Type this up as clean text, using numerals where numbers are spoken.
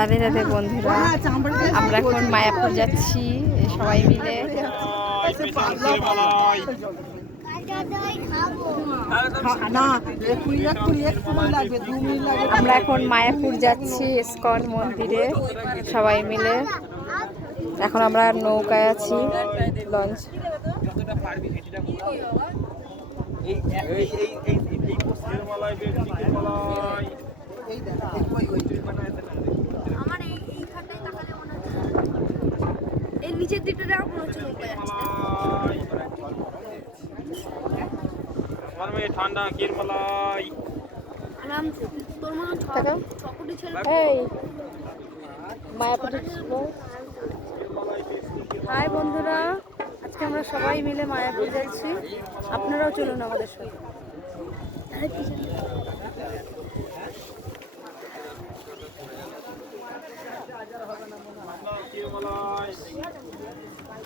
রাধে রাধে বন্ধুরা, আমরা এখন মায়াপুর যাচ্ছি সবাই মিলে। আমরা এখন মায়াপুর যাচ্ছি ইসকন মন্দিরে সবাই মিলে। এখন আমরা নৌকায় আছি, লঞ্চ। এই নিচের দিকটা দেখো মনে হচ্ছে নৌকা যাচ্ছে। ঠান্ডা কিরমালাই আরামসে তোর মনে ছকুটি ছেলে। এই মায়াপুর হাই বন্ধুরা, আজকে আমরা সবাই মিলে মায়াপুর যাচ্ছি। আপনারাও চলুন আমাদের সাথে।